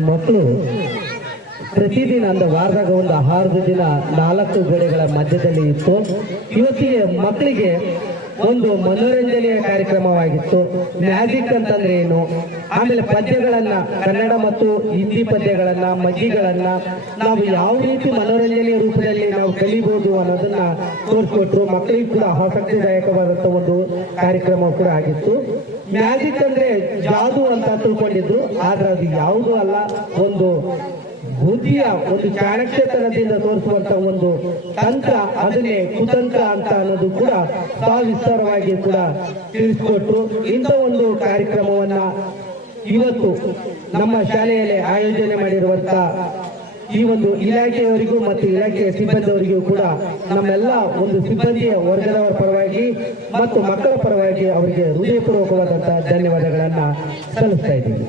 ಮಕ್ಕಳು ಪ್ರತಿದಿನ ಅಂದ ವಾರದಾಗ ಒಂದು ಆಹಾರದ ದಿನ ನಾಲ್ಕು ಗೋಡೆಗಳ ಮಧ್ಯದಲ್ಲಿ ಇತ್ತು. ಇವತ್ತಿಗೆ ಮಕ್ಕಳಿಗೆ ಒಂದು ಮನೋರಂಜನೆಯ ಕಾರ್ಯಕ್ರಮವಾಗಿತ್ತು. ಮ್ಯಾಜಿಕ್ ಅಂತಂದ್ರೆ ಏನು? ಆಮೇಲೆ ಪದ್ಯಗಳನ್ನ, ಕನ್ನಡ ಮತ್ತು ಹಿಂದಿ ಪದ್ಯಗಳನ್ನ, ಮಜ್ಜಿಗಳನ್ನ ನಾವು ಯಾವ ರೀತಿ ಮನೋರಂಜನೆಯ ರೂಪದಲ್ಲಿ ನಾವು ಕಲಿಬಹುದು ಅನ್ನೋದನ್ನ ತೋರಿಸ್ಕೊಟ್ರು. ಮಕ್ಕಳಿಗೆ ಕೂಡ ಆಸಕ್ತಿದಾಯಕವಾದಂತ ಒಂದು ಕಾರ್ಯಕ್ರಮ ಕೂಡ ಆಗಿತ್ತು. ಮ್ಯಾಜಿಕ್ ಅಂದ್ರೆ ಜಾದು ಅಂತ ತಿಳ್ಕೊಂಡಿದ್ರು. ಆದ್ರೆ ಅದು ಯಾವುದೂ ಅಲ್ಲ, ಒಂದು ಬುದ್ಧಿಯ ಒಂದು ಚಾಣಕ್ಯತನದಿಂದ ತೋರಿಸುವಂತ ಒಂದು ತಂತ್ರ, ಅದನ್ನೇ ಕುತಂತ್ರ ಅಂತ ಅನ್ನೋದು ಕೂಡ ಸವಿಸ್ತಾರವಾಗಿ ಕೂಡ ತಿಳಿಸಿಕೊಟ್ಟು ಇಂಥ ಒಂದು ಕಾರ್ಯಕ್ರಮವನ್ನ ಇವತ್ತು ನಮ್ಮ ಶಾಲೆಯಲ್ಲಿ ಆಯೋಜನೆ ಮಾಡಿರುವಂತ ಈ ಒಂದು ಇಲಾಖೆಯವರಿಗೂ ಮತ್ತು ಇಲಾಖೆಯ ಸಿಬ್ಬಂದಿಯವರಿಗೂ ಕೂಡ ನಮ್ಮೆಲ್ಲ ಒಂದು ಸಿಬ್ಬಂದಿಯ ವರ್ಗದವರ ಪರವಾಗಿ ಮತ್ತು ಮಕ್ಕಳ ಪರವಾಗಿ ಅವರಿಗೆ ಹೃದಯಪೂರ್ವಕವಾದಂತಹ ಧನ್ಯವಾದಗಳನ್ನ ಸಲ್ಲಿಸ್ತಾ ಇದ್ದೀವಿ.